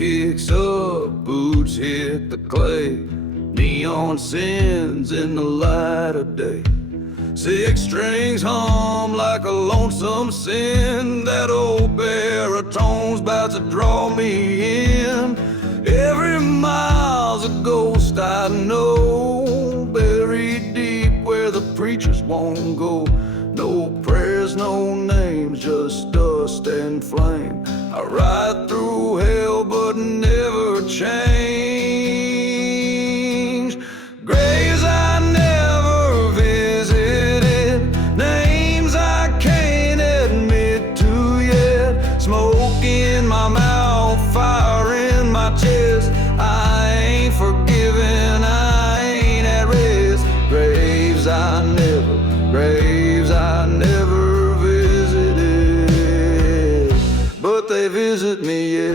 kicks up, boots hit the clay. Neon sins in the light of day. Six strings hum like a lonesome sin. That old baritone's about to draw me in. Every mile's a ghost I know, buried deep where the preachers won't go. No prayers, no names, just dust and flame. I ride through hell but never change. Graves I never visited, names I can't admit to yet. Smoke in my mouth, fire in my chest. I ain't forgiven, I ain't at rest. Graves I never visited, but they visit me, yeah.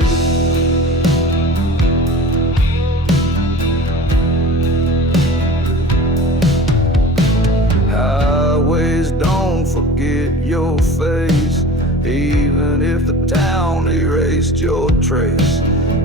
Highways don't forget your face, even if the town erased your trace.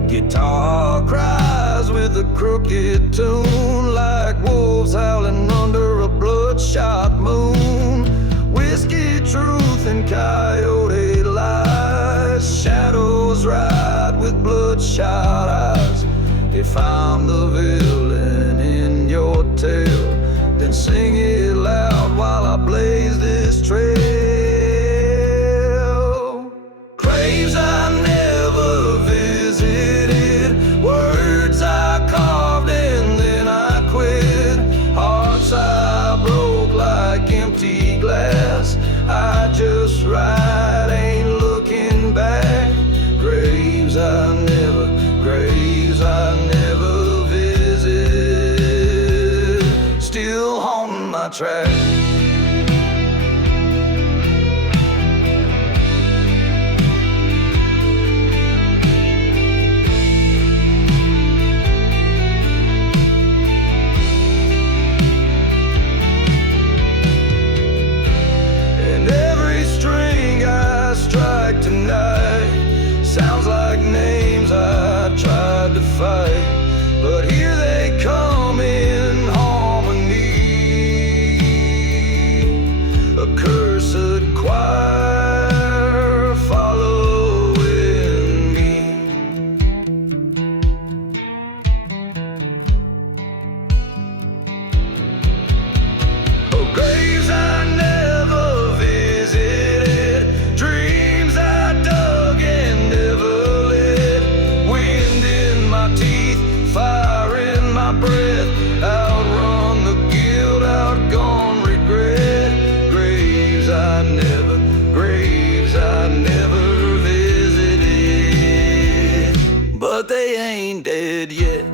Guitar cries with a crooked tune, like wolves howling under a bloodshot moon. Whiskey, truth, and coyote lies. Shadows ride with bloodshot eyes. If I'm the villain in your tale, then sing it loud while I blaze this trail. Graves I never visited, words I carved and then I quit. Hearts I broke like empty glass. I just ride, ain't looking back. Graves I never visit, still haunting my track. Sounds like names I tried to fight, but here they come in harmony. A cursed choir following me. Oh, graves I never visited, dreams I dug and never lit. Wind in my teeth, fire in my breath. Outrun the guilt, outgone regret. Graves I never visited, but they ain't dead yet.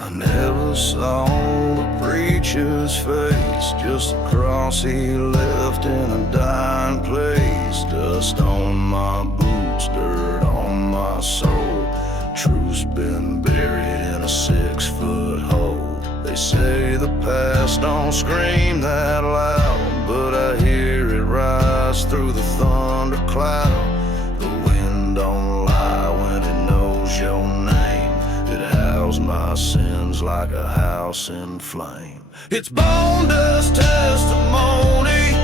I never saw the preacher's face, just the cross he left in a dying place. Dust on my boots, dirt on my soul. Truth's been buried in a 6-foot hole. They say the past don't scream that loud, but I hear it rise through the thundercloud. The wind don't lie when it knows your name. It howls my sins like a house in flame. It's bone dust testimony,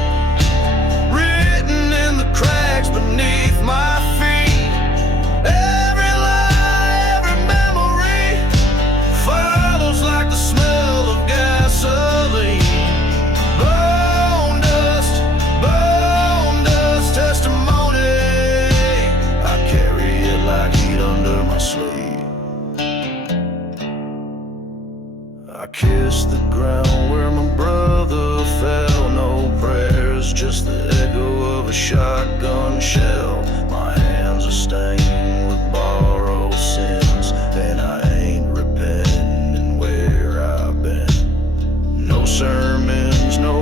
written in the cracks beneath my feet. Every lie, every memory follows like the smell of gasoline. Bone dust testimony. I carry it like heat under my sleeve. I kissed the ground where my brother fell. No prayers, just the echo of a shotgun shell. My hands are stained with borrowed sins, and I ain't repenting where I've been. No sermons, no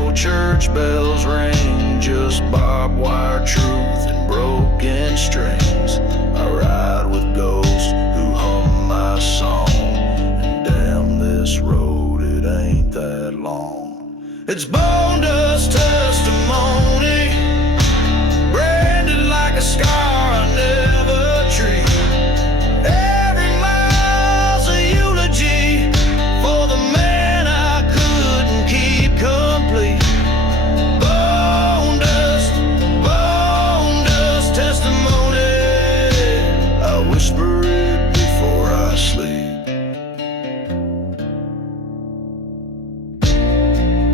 bells ring, just barbed wire truth and broken strings. I ride with ghosts who hum my song, and down this road it ain't that long. It's bone dust testimony, branded like a scar I never treat. Every mile's a eulogy for the man I couldn't keep complete. Bone dust testimony. I whisper it before I sleep.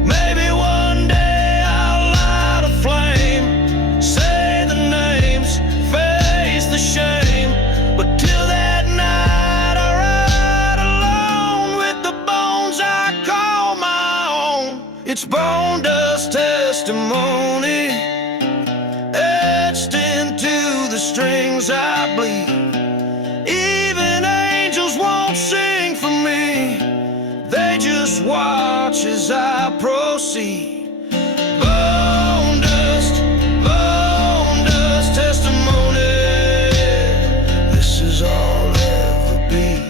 Maybe one day I'll light a flame, say the names, face the shame. But till that night I ride alone with the bones I call my own. It's bone dust testimony, etched into the strings I bleed. Even angels won't sing for me, they just watch as I proceed. Bone dust testimony. This is all I'll ever be.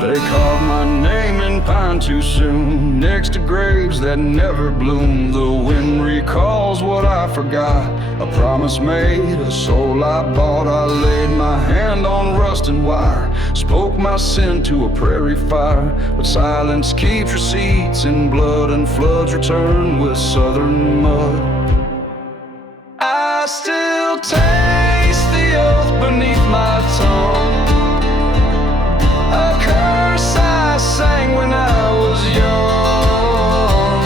They carved my name in pine too soon, next to graves that never bloom. The wind recalls what I forgot, a promise made, a soul I bought. I laid my hand on rust and wire, spoke my sin to a prairie fire. But silence keeps receipts in blood, and floods return with southern mud. I still taste the oath beneath my tongue, a curse I sang when I was young.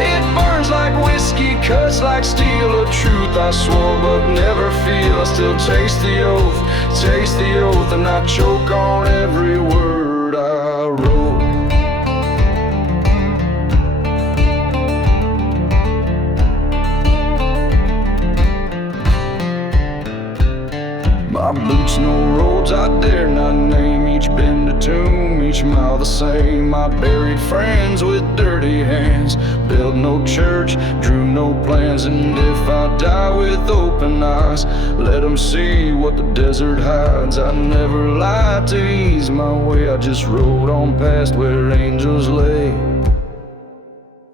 It burns like whiskey, cuts like steel, a truth I swore but never feel. I still taste the oath, and I choke on every word I wrote. My boots know roads I dare not name, each bend a tomb, each mile the same. I buried friends with dirty hands, built no church, drew no plans. And if I die with open eyes, let them see what the desert hides. I never lied to ease my way, I just rode on past where angels lay.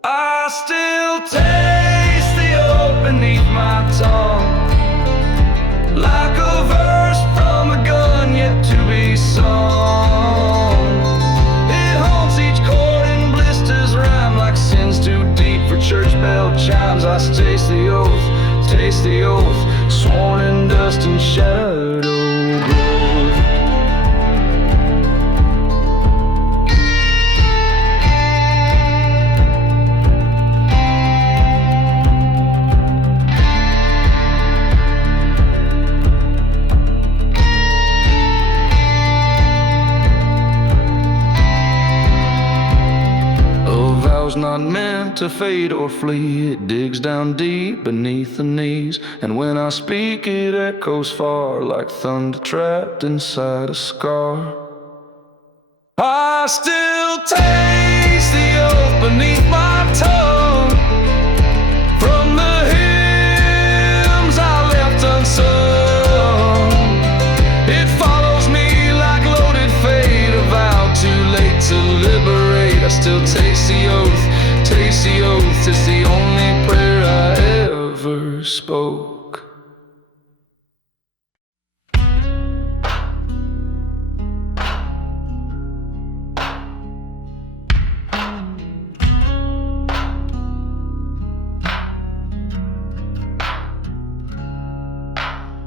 I still taste the oath beneath my tongue, like a verse from a gun yet to be sung. It haunts each chord and blisters rhyme like sins too deep for church bell chimes. I taste the oath, sworn in dust and shadow growth. Not meant to fade or flee, it digs down deep beneath the knees. And when I speak it echoes far, like thunder trapped inside a scar. I still taste the oath beneath my tongue, from the hymns I left unsung. It follows me like loaded fate, a vow too late to liberate. I still taste the oath, it's the only prayer I ever spoke.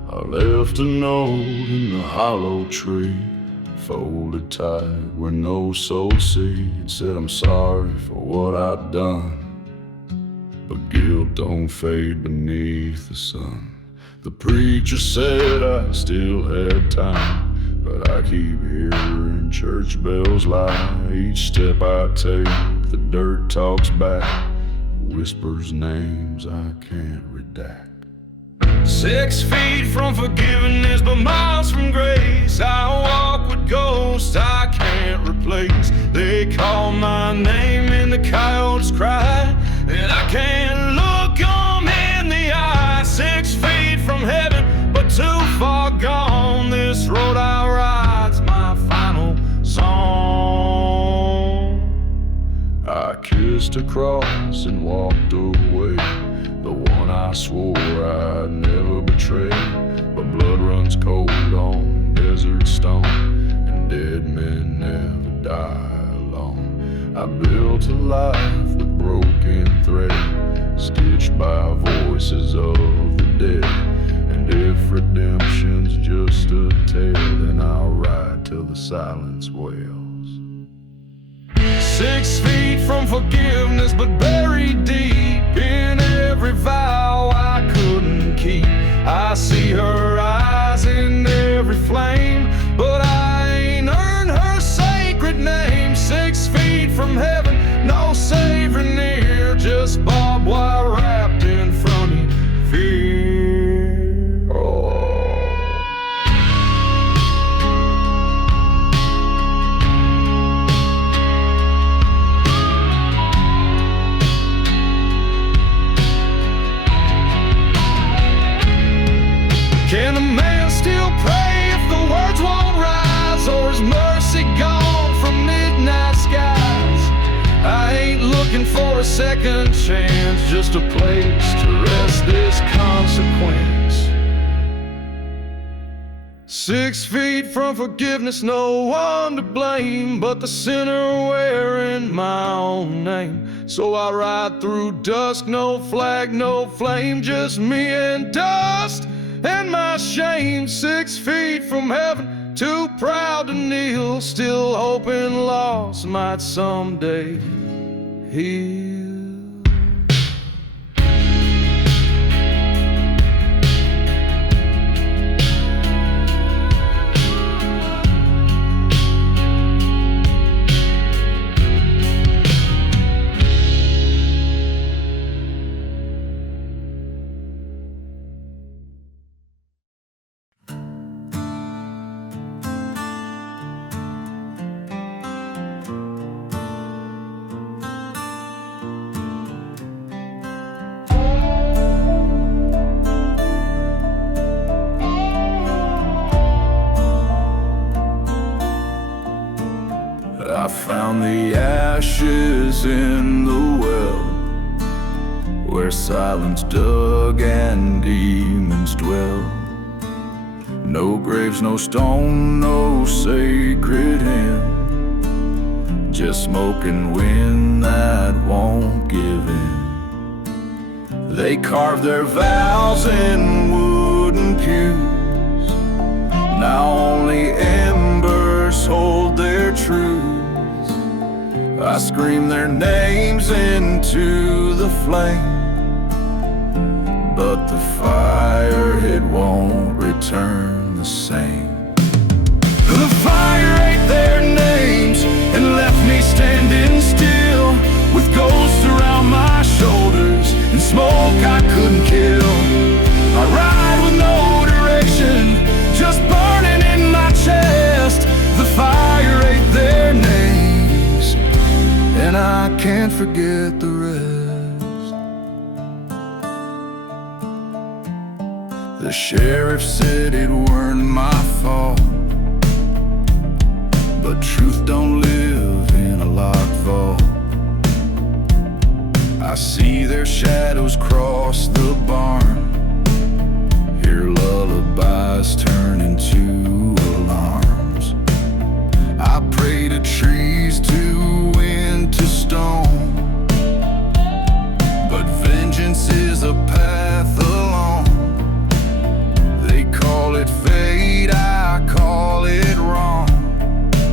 I left a note in the hollow tree, folded tight where no soul see. It said I'm sorry for what I've done, but guilt don't fade beneath the sun. The preacher said I still had time, but but I keep hearing church bells lie. Each step I take, the dirt talks back, whispers names I can't redact. 6 feet from forgiveness, but miles from grace. I walk with ghosts I can't replace. They call my name and the coyotes cry, and I can't look them in the eye. 6 feet from heaven, but too far gone. This road I ride's my final song. I kissed a cross and walked away, the one I swore I'd never betray. But blood runs cold on desert stone, and dead men never die alone. I built a life with broken thread, stitched by voices of the dead. And if redemption's just a tale, then I'll ride till the silence wails. 6 feet from forgiveness, but buried deep in every vow I couldn't keep. I see her eyes in every flame, but I ain't earned her sacred name. 6 feet from heaven, no savior near, just barbed wire wrapped in front of fear. Oh. Can a man still pray if the words won't rise, or is mercy gone from midnight skies? I ain't looking for a second chance, just a place to rest this consequence. 6 feet from forgiveness, no one to blame but the sinner wearing my own name. So I ride through dusk, no flag, no flame, just me and dust and my shame. 6 feet from heaven, too proud to kneel, still hoping loss might someday heal. I found the ashes in the well, where silence dug and demons dwell. No graves, no stone, no sacred hymn, just smoke and wind that won't give in. They carve their vows in wooden pews, now only embers hold their truth. I scream their names into the flame, but the fire, it won't return the same. The fire ate their names and left me standing still, with ghosts around my shoulders and smoke I couldn't kill. I ride with no direction, just burning in my chest. The fire ate their names, and I can't forget the rest. The sheriff said it weren't my fault, but truth don't live in a locked vault. I see their shadows cross the barn, hear lullabies turn into alarms. I pray to trees, to wind, to stone, but vengeance is a path alone. They call it fate, I call it wrong,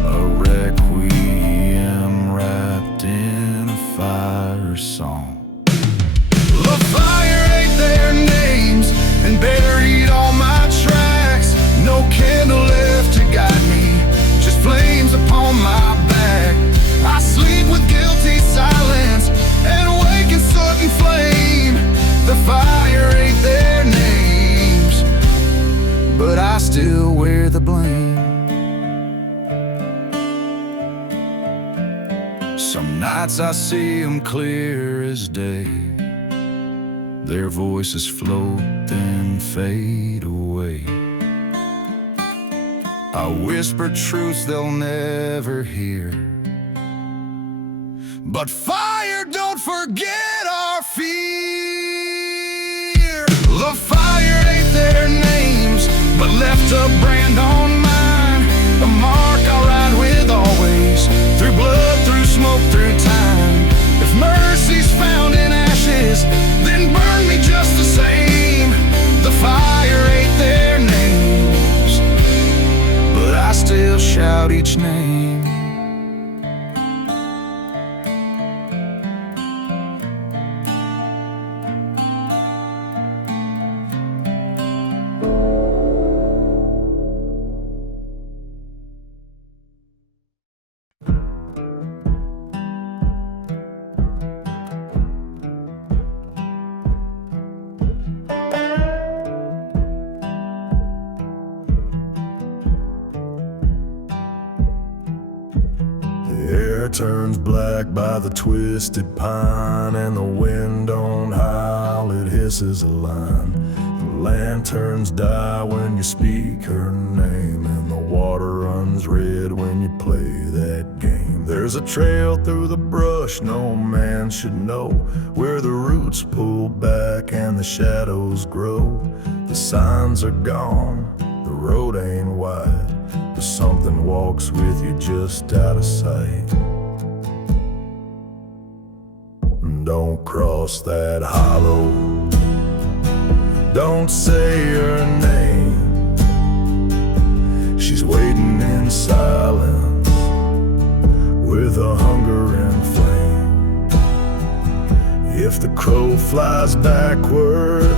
a requiem wrapped in a fire song. The fire bear the blame. Some nights I see them clear as day. Their voices float then fade away. I whisper truths they'll never hear. But fire, don't forget our fear. The fire ain't their names, but left a brand on mine. A mark I'll ride with always, through blood, through smoke, through time. If mercy's found in ashes, then burn me just the same. The fire ain't their names, but I still shout each name. Turns black by the twisted pine, and the wind don't howl, it hisses a line. The lanterns die when you speak her name, and the water runs red when you play that game. There's a trail through the brush no man should know, where the roots pull back and the shadows grow. The signs are gone, the road ain't wide, but something walks with you just out of sight. Don't cross that hollow, don't say her name. She's waiting in silence with a hunger and flame. If the crow flies backward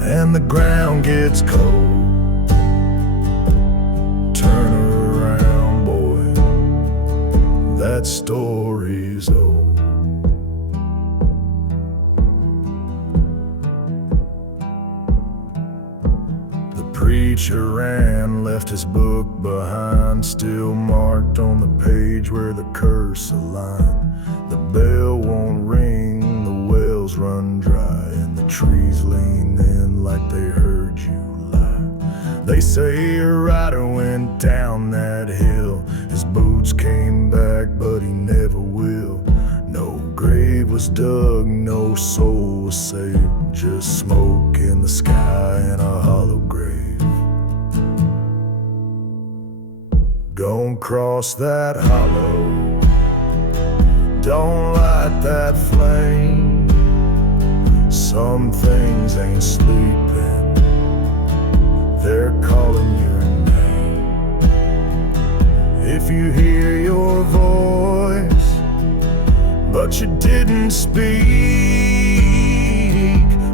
and the ground gets cold, turn around, boy, that story's old. Preacher ran, left his book behind, still marked on the page where the curse aligned. The bell won't ring, the wells run dry, and the trees lean in like they heard you lie. They say a rider went down that hill, his boots came back but he never will. No grave was dug, no soul was saved, just smoke in the sky and a hollow grave. Don't cross that hollow, don't light that flame. Some things ain't sleeping, they're calling your name. If you hear your voice, but you didn't speak,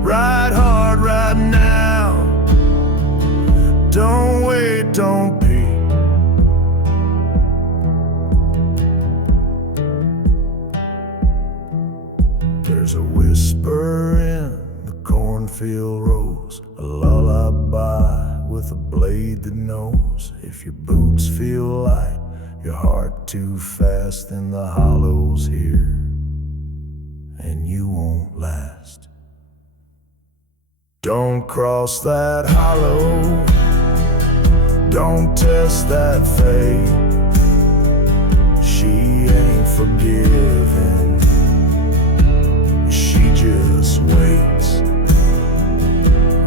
ride hard right now, don't wait, don't peek. There's a whisper in the cornfield rose, a lullaby with a blade that knows. If your boots feel light, your heart too fast, then the hollow's here, and you won't last. Don't cross that hollow, don't test that fate. She ain't forgiving, she just waits.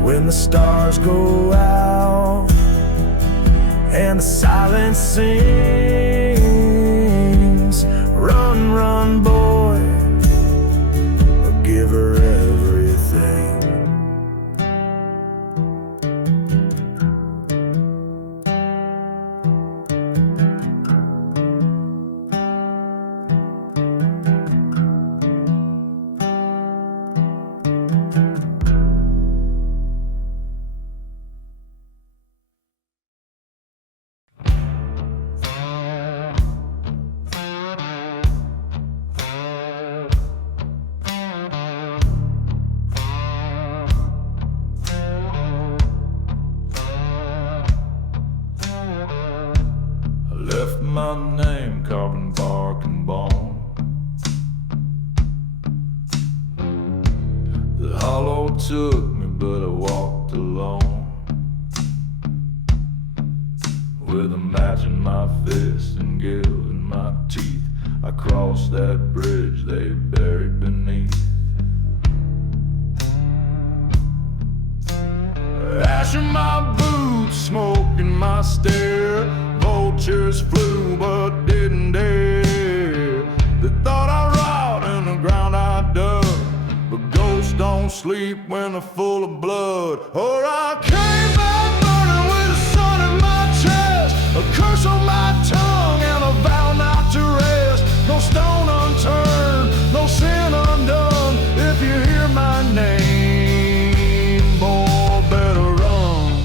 When the stars go out and the silence sings, run, run, boy, give her everything. road took me, but I walked alone, with a match in my fist and guilt in my teeth. I crossed that bridge they buried beneath. Ash in my boots, smoke in my stare. Vultures flew but didn't dare. They thought I rot in the ground I dug, but ghosts don't sleep when they're full of blood. Or I came back burning with the sun in my chest, a curse on my tongue and a vow not to rest. No stone unturned, no sin undone. If you hear my name, boy, better run.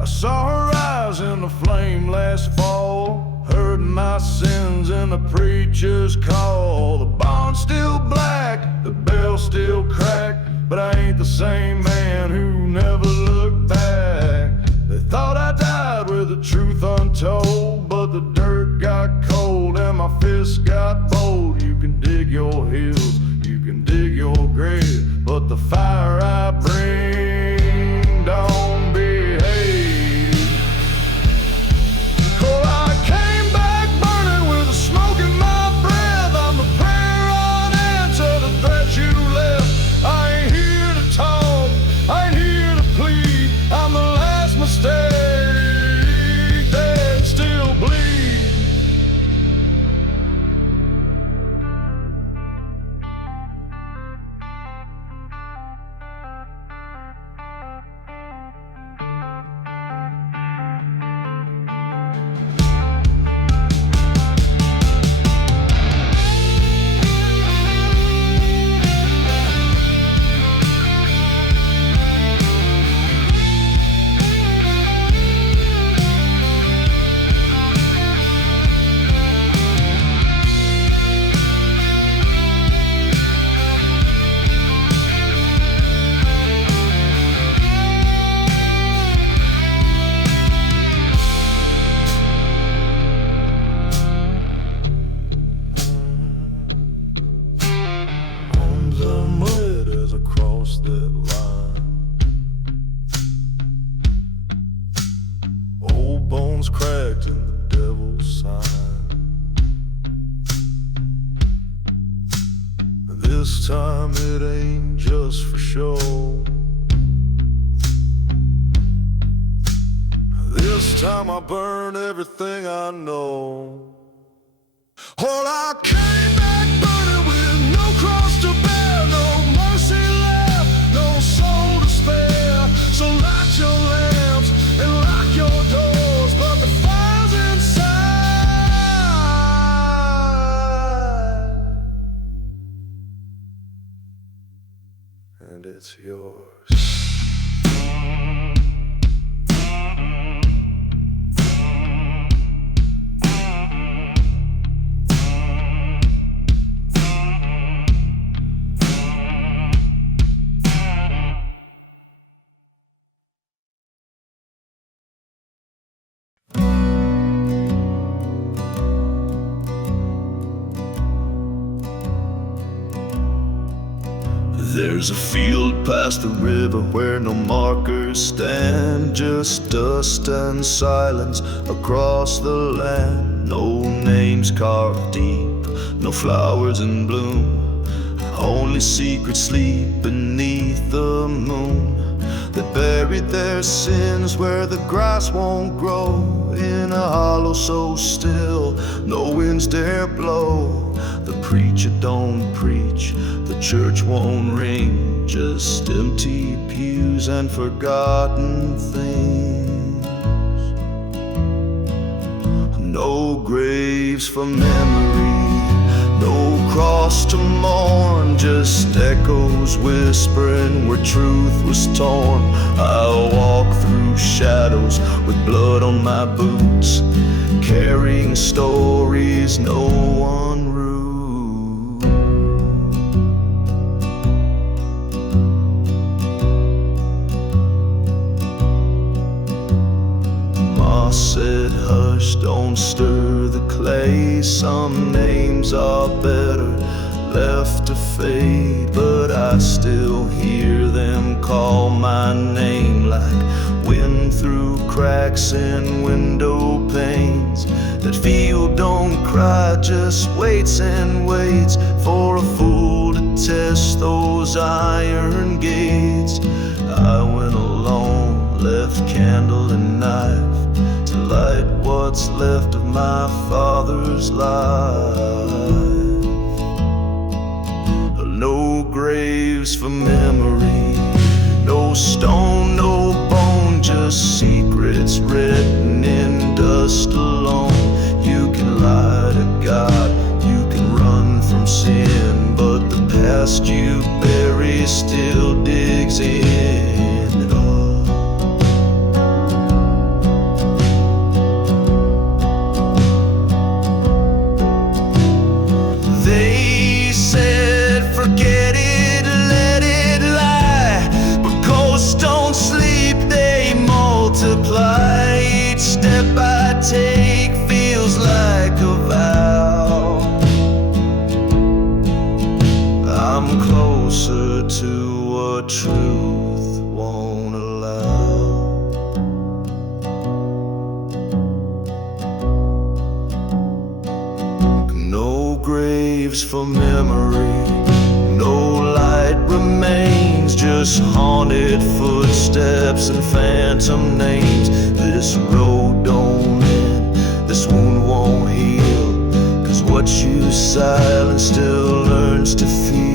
I saw her eyes in the flame last fall, heard my sins in the preacher's call. The bond's still black, the bell's still cracked, but I ain't the same man who never looked back. They thought I died with the truth untold, but the dirt got cold and my fists got bold. You can dig your heels, you can dig your grave, but the fire I bring don't behave. Oh, I came back burning with the smoke in my breath. I'm the prayer unanswered, the threat you left. I ain't here to talk, I ain't here to plead. I'm the last mistake that still bleeds. That line, old bones cracked in the devil's sign. This time it ain't just for show. This time I burn everything I know. Well, I came back burning with no cross to bear, no mercy left, no soul to spare. So light your lamps and lock your doors, but the fire's inside, and it's yours. There's a field past the river where no markers stand, just dust and silence across the land. No names carved deep, no flowers in bloom, only secrets sleep beneath the moon. They buried their sins where the grass won't grow, in a hollow so still no winds dare blow. The preacher don't preach, the church won't ring, just empty pews and forgotten things. No graves for memory, no cross to mourn, just echoes whispering where truth was torn. I'll walk through shadows with blood on my boots, carrying stories no one wrote. Ma said, hush, don't stir the clay. Some names are better left to fade, but I still hear them call my name like wind through cracks in window panes. That field don't cry, just waits and waits for a fool to test those iron gates. I went alone, left candle and knife to light what's left of my father's life. No graves for memory, no stone, no bone, just secrets written in dust alone. You can lie to God, you can run from sin, but the past you bury still digs in. They said forget it, let it lie, but ghosts don't sleep, they multiply. Each step I take feels like a vow. I'm closer to what truth won't allow. No graves for memory, no light remains, just haunted footsteps and phantom names. This road don't end, this wound won't heal, 'cause what you silence still learns to feel.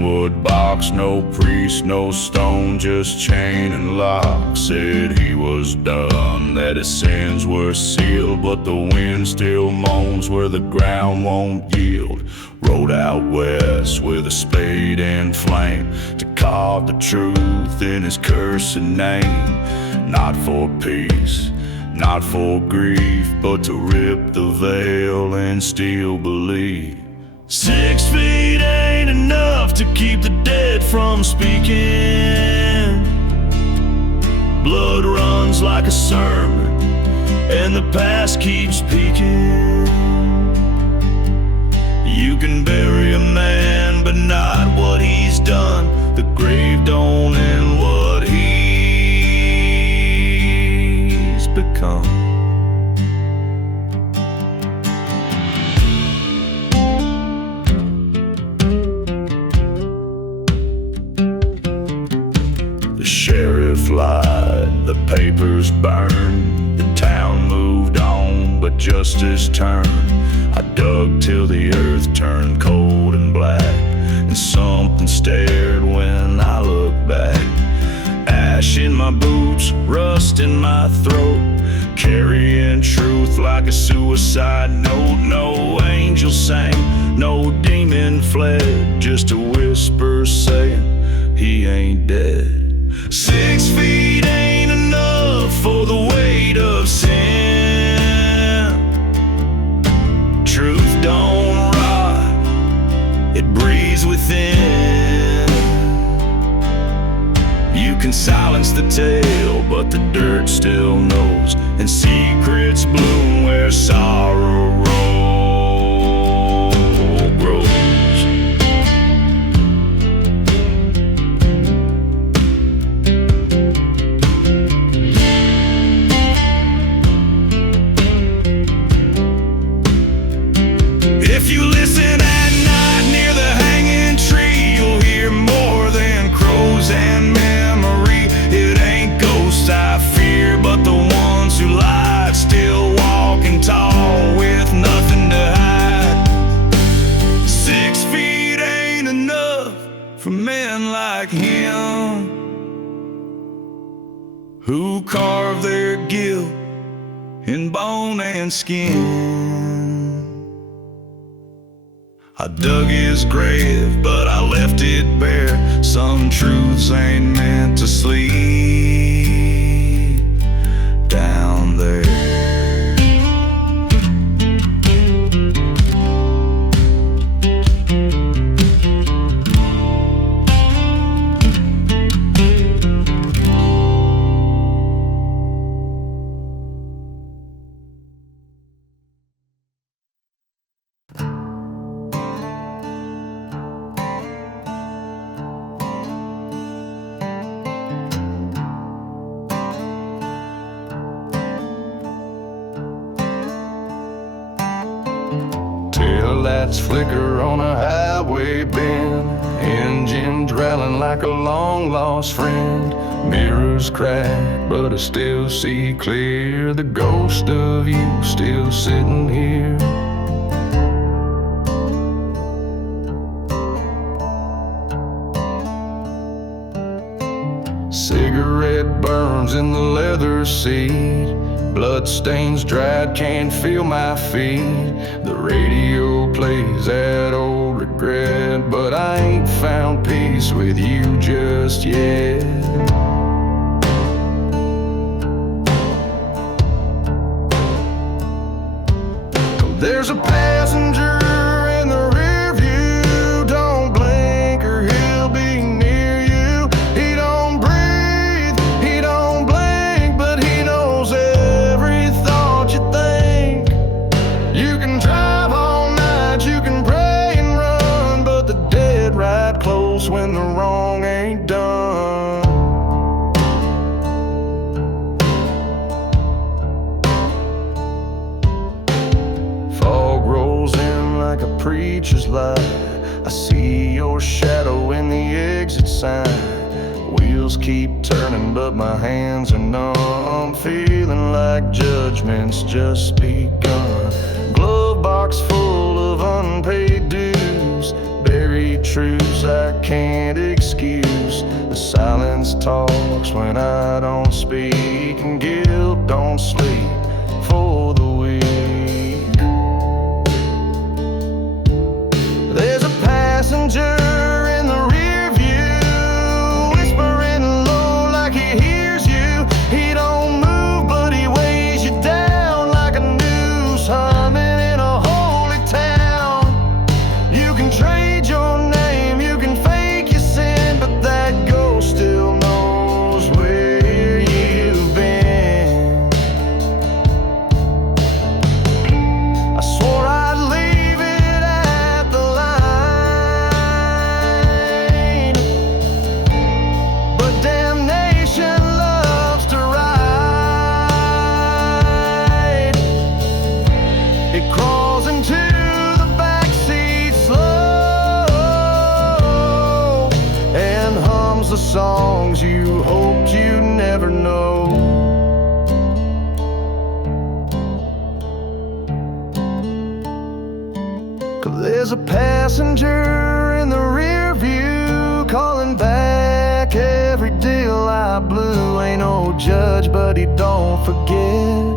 Wood box, no priest, no stone, just chain and lock. Said he was done, that his sins were sealed, but the wind still moans where the ground won't yield. Rode out west with a spade and flame to carve the truth in his cursed name. Not for peace, not for grief, but to rip the veil and still believe. 6 feet ain't enough to keep the dead from speaking. Blood runs like a sermon, and the past keeps peeking. You can bury a man, but not what he's done. The grave don't end what he's become. The sheriff lied, the papers burned, the town moved on, but justice turned. I dug till the earth turned cold and black, and something stared when I looked back. Ash in my boots, rust in my throat, carrying truth like a suicide note. No angel sang, no demon fled, just a whisper saying he ain't dead. 6 feet ain't enough for the weight of sin. Truth don't rot, it breathes within. You can silence the tale, but the dirt still knows, and secrets bloom where sorrow grows. If you listen at night near the hanging tree, you'll hear more than crows and memory. It ain't ghosts I fear, but the ones who lied, still walking tall with nothing to hide. 6 feet ain't enough for men like him, who carve their guilt tanned skin. I dug his grave, but I left it bare. Some truths ain't meant to sleep down there. Taillights flicker on a highway bend, engine drilling like a long-lost friend. Mirrors crack, but I still see clear, the ghost of you still sitting here. Cigarette burns in the leather seat, bloodstains dried, can't feel my feet. The radio plays that old regret, but I ain't found peace with you just yet. There's a passenger in the rear view, don't blink or he'll be near you. He don't breathe, he don't blink, but he knows every thought you think. You can drive all night, you can pray and run, but the dead ride close when the wrong ain't done. Fog rolls in like a preacher's light. I see your shadow in the exit sign. Wheels keep turning, but my hands are numb, feeling like judgment's just begun. Glove box full of unpaid dues, buried truths I can't excuse. The silence talks when I don't speak, and guilt don't sleep for the weak. There's a passenger in the rear view, whispering low like he hears you. He don't move, but he weighs you down like a noose humming in a holy town. You can trade your name, you can fake your sin, but that ghost still knows where you've been. I swore I'd leave it at the line, but damnation loves to ride. It crawls into the backseat slow and hums the songs you hoped you'd never know. There's a passenger in the rear view, calling back every deal I blew. Ain't no judge, but he don't forget.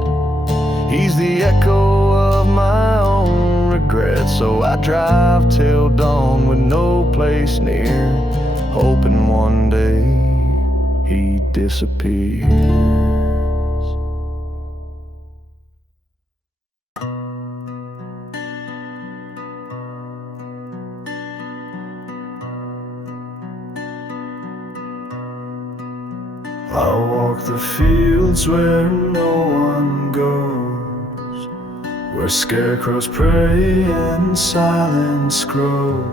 He's the echo of my own regret. So I drive till dawn with no place near, hoping one day he disappears. I walk the fields where no one goes, where scarecrows pray and silence grows.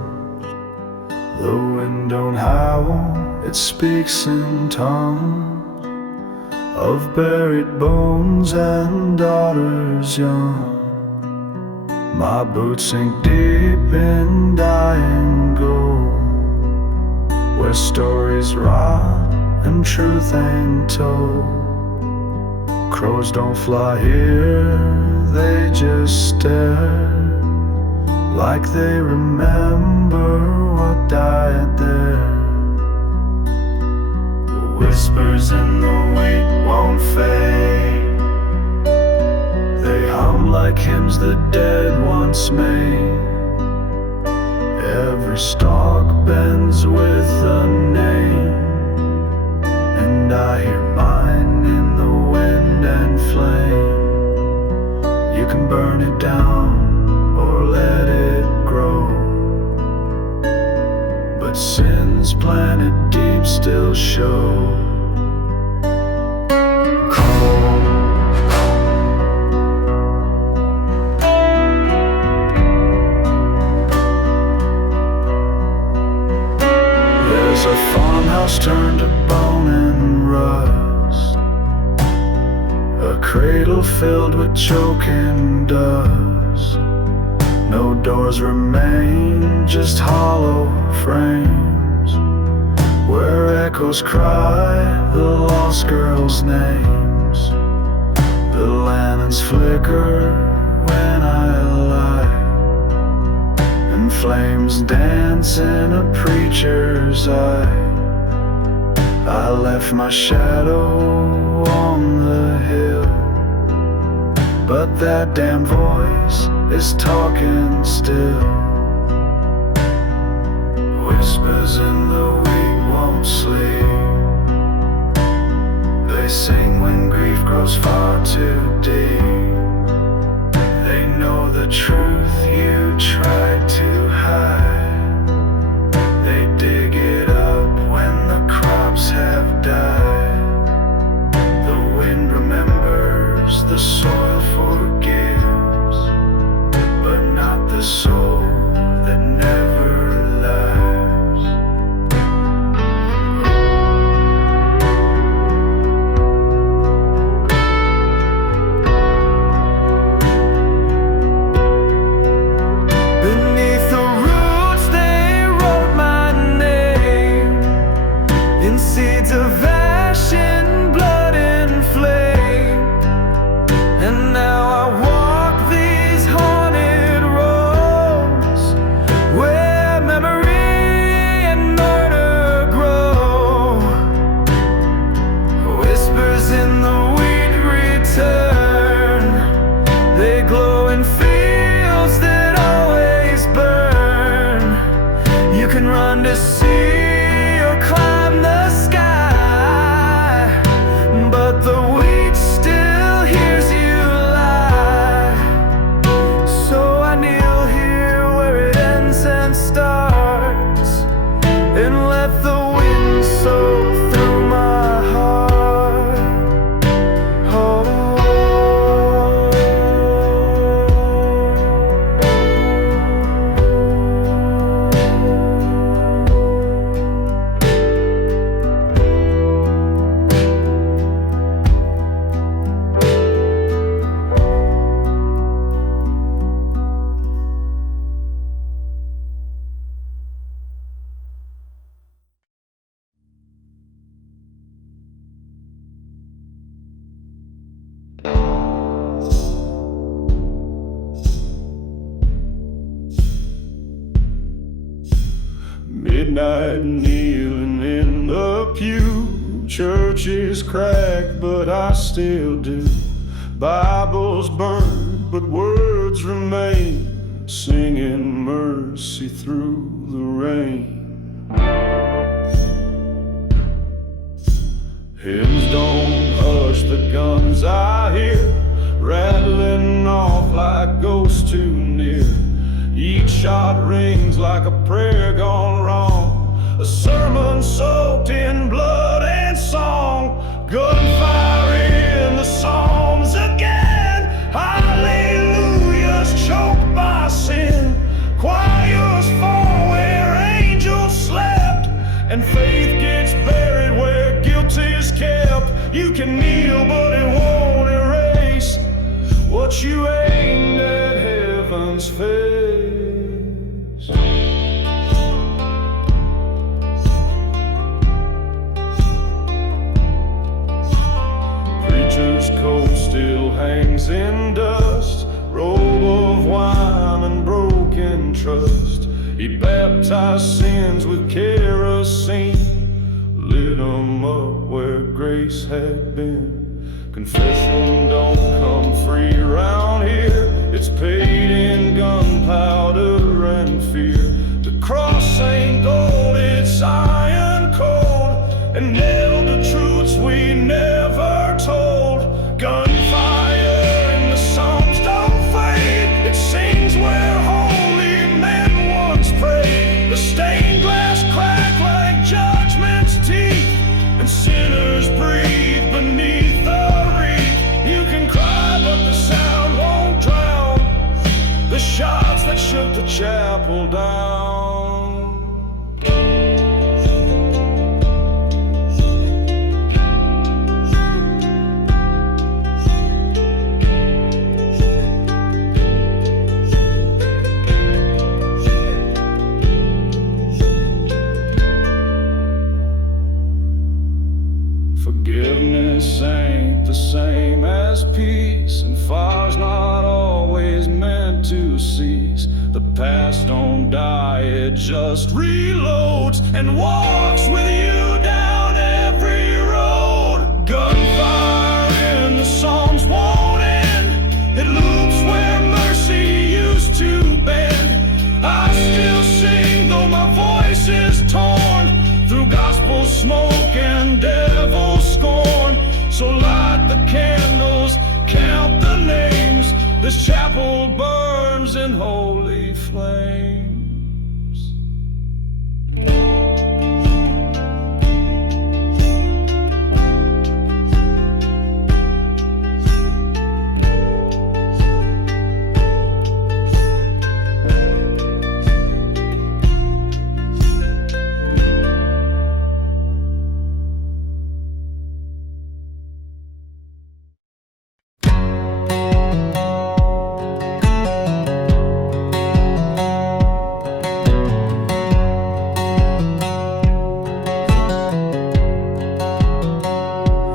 The wind don't howl, it speaks in tongues of buried bones and daughters young. My boots sink deep in dying gold, where stories rot and truth ain't told. Crows don't fly here, they just stare, like they remember what died there. The whispers in the wheat won't fade, they I'm like hymns the dead once made. Every stalk bends with a name, and I hear mine in the wind and flame. You can burn it down or let it grow, but sins planted deep still show. There's a farmhouse turned to bone and rust, a cradle filled with choking dust. No doors remain, just hollow frames, where echoes cry the lost girls' names. The lanterns flicker when I lie, and flames dance in a preacher's eye. I left my shadow on the hill, but that damn voice is talking still. Whispers in the weak won't sleep. They sing when grief grows far too deep. They know the truth you tried to hide. They dig it up when the crops have died. The wind remembers, the soil forgives, but not the soul that never lies. Beneath the roots they wrote my name in seeds of ash and blood and flame. And now I walk these haunted roads where memory and murder grow. Whispers in the wheat return. They glow in fields that always burn. You can run to sea or climb the sky, but the wheat still hears you lie. So I kneel here where it ends and starts, and let the wind sow through my heart. Oh. Midnight kneeling in the pew. Church is cracked, but I still do. Bibles burned, but words remain, singing mercy through the rain. Hymns don't hush the guns I hear, rattling off like ghosts too near. Each shot rings like a prayer gone wrong, a sermon soaked in blood and song. Gunfire in the Psalms again. Hallelujahs choked by sin. Choirs fall where angels slept, and faith gets buried where guilt is kept. You can kneel, but it won't erase what you aimed at heaven's face. Preacher's coat still hangs in dust, robe of wine and broken trust. He baptized sins with kerosene, lit 'em up where grace had been. Confession don't come free around here. It's paid in gunpowder and fear. The cross ain't gold, it's iron cold, and nailed to truths we never told. Gunfire and the psalms don't fade. It sings where holy men once prayed. The stained glass crack like judgment's teeth, and sinners breathe beneath the reef. You can cry, but the sound won't drown the shots that shook the chapel down. Forgiveness ain't the same as peace, and fire's not always meant to cease. The past don't die, it just reloads and walks with you down every road. Gunfire in the psalms won't end. It loops where mercy used to bend. I still sing though my voice is torn through gospel smoke and devil scorn. So light the candles, count the names. This chapel burns in holy flames.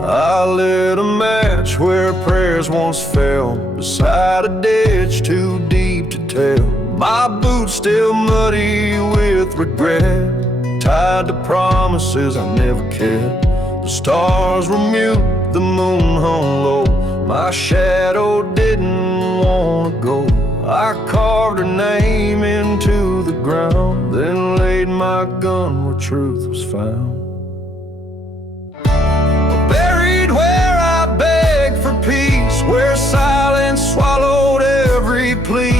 I lit a match where prayers once fell, beside a ditch too deep to tell. My boots still muddy with regret, tied to promises I never kept. The stars were mute, the moon hung low. My shadow didn't want to go. I carved her name into the ground, then laid my gun where truth was found. Where silence swallowed every plea.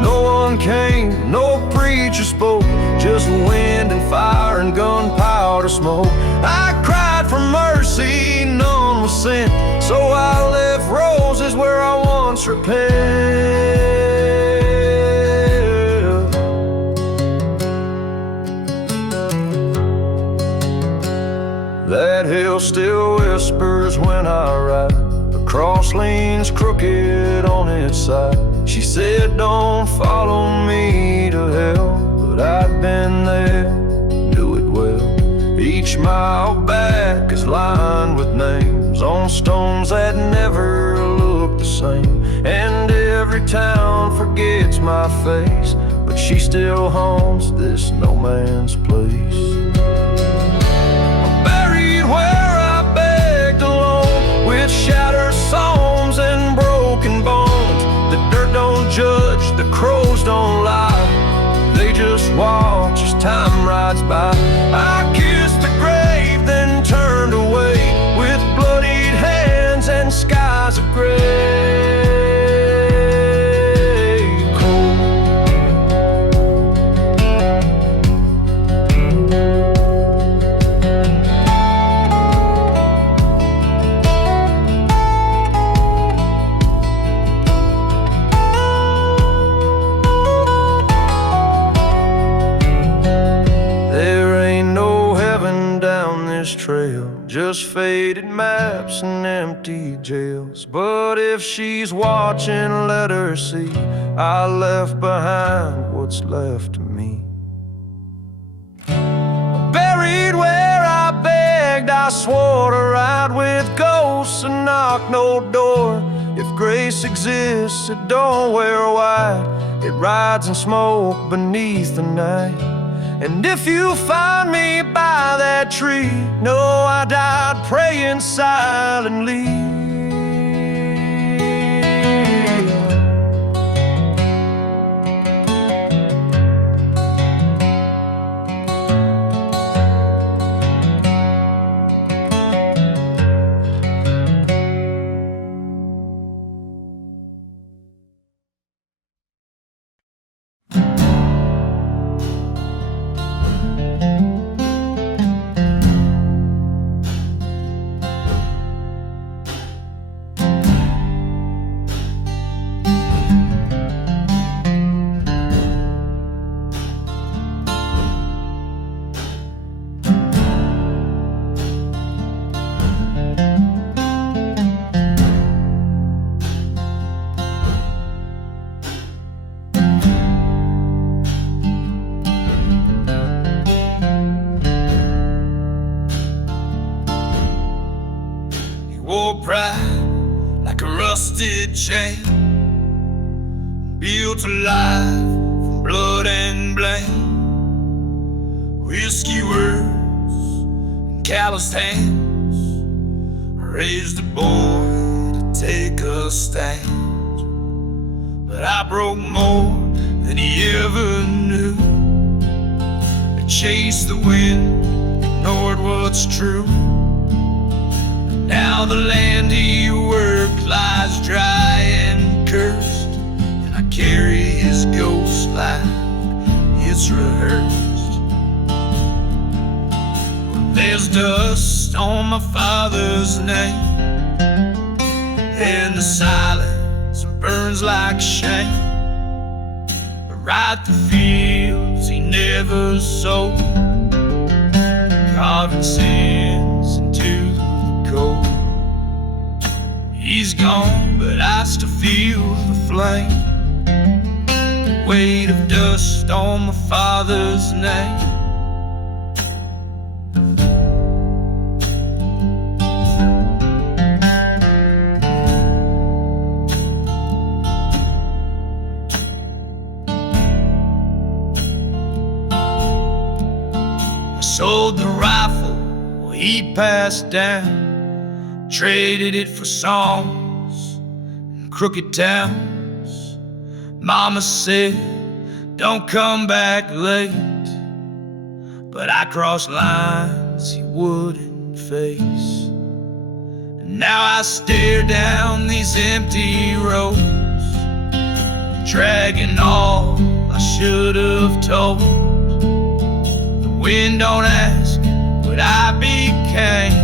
No one came, no preacher spoke, just wind and fire and gunpowder smoke. I cried for mercy, none was sent, so I left roses where I once repent. That hill still whispers when I ride. Cross leans crooked on its side. She said don't follow me to hell, but I'd been there, knew it well. Each mile back is lined with names on stones that never look the same. And every town forgets my face, but she still haunts this no man's place. Buried where I begged alone, with shattered psalms and broken bones. The dirt don't judge, the crows don't lie, they just watch as time rides by. I kissed the grave, then turned away, with bloodied hands and skies of gray. Trail, just faded maps and empty jails. But if she's watching, let her see I left behind what's left of me. Buried where I begged, I swore to ride with ghosts and knock no door. If grace exists, it don't wear white, it rides in smoke beneath the night. And if you find me by that tree, know I died praying silently. rusted chain, built to life from blood and blame. Whiskey words and calloused hands raised a boy to take a stand. But I broke more than he ever knew. I chased the wind, ignored what's true. Now the land he worked lies dry and cursed, and I carry his ghost like it's rehearsed. There's dust on my father's name, and the silence burns like shame. I ride the fields he never sowed, carving sins into the cold. He's gone, but I still feel the flame, the weight of dust on my father's name. Sold the rifle he passed down, traded it for songs and crooked towns. Mama said, don't come back late, but I crossed lines he wouldn't face. And now I stare down these empty roads, dragging all I should have told. Wind don't ask what I became,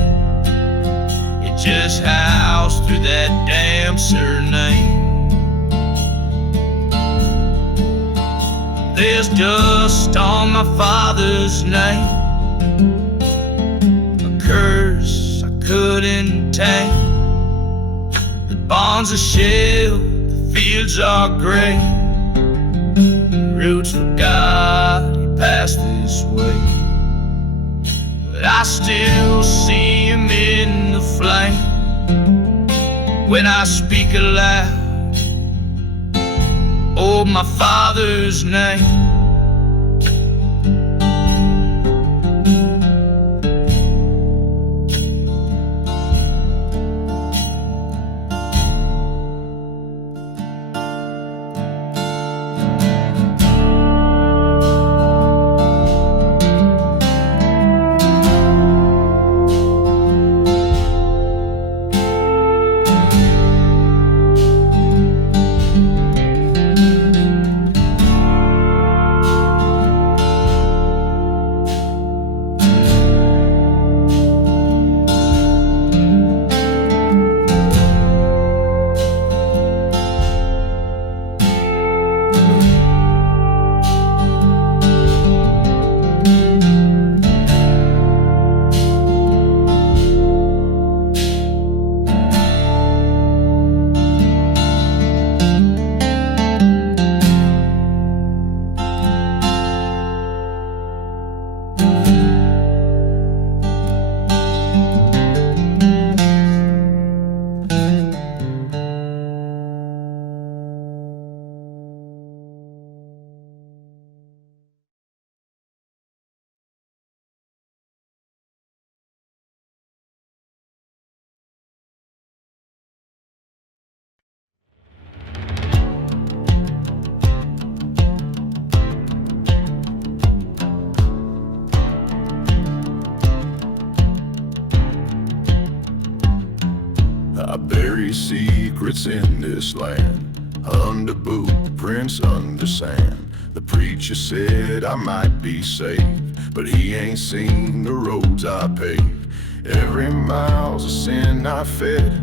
it just housed through that damn surname. There's dust on my father's name, a curse I couldn't tame. The bonds are shelled, the fields are gray, roots forgot he passed this way. But I still see him in the flame when I speak aloud, oh, my father's name. I bury secrets in this land, under boot prints under sand. The preacher said I might be saved, but he ain't seen the roads I paved. Every mile's a sin I fed,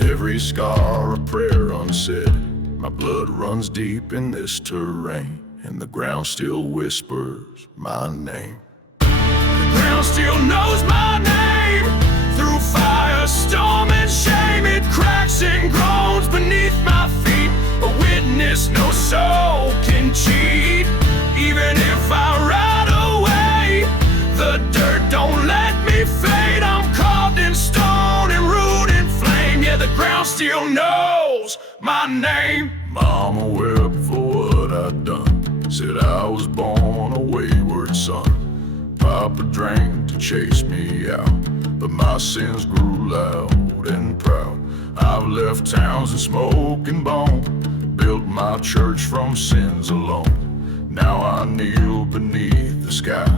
every scar a prayer unsaid. My blood runs deep in this terrain, and the ground still whispers my name. The ground still knows my name. Through fire, storm, and shame, it cracks and groans beneath my feet. A witness no soul can cheat. Even if I ride away, the dirt don't let me fade. I'm carved in stone and rooted in flame. Yeah, the ground still knows my name. Mama wept for what I'd done, said I was born a wayward son. Papa drank to chase me out, but my sins grew loud and proud. I've left towns in smoke and bone, built my church from sins alone. Now I kneel beneath the sky,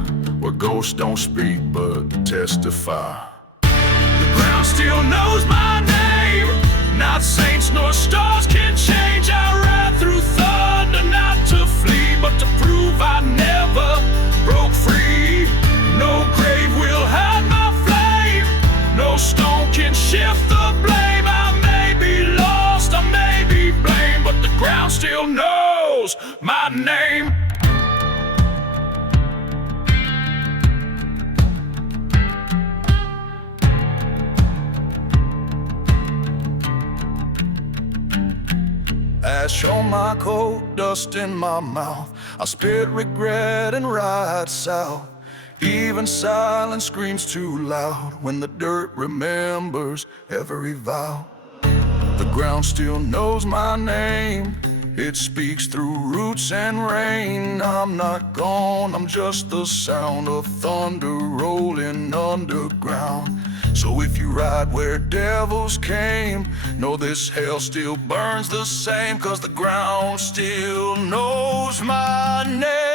where ghosts don't speak but testify. The ground still knows my name. Not saints nor stars can change. I ride through thunder, not to flee, but to prove I never broke free. No grave will hide my flame. No stone can shift the blame. I may be lost, I may be blamed, but the ground still knows my name. Ash on my coat, dust in my mouth. I spit regret and ride south. Even silence screams too loud when the dirt remembers every vow. The ground still knows my name. It speaks through roots and rain. I'm not gone, I'm just the sound of thunder rolling underground. So if you ride where devils came, know this hell still burns the same, 'cause the ground still knows my name.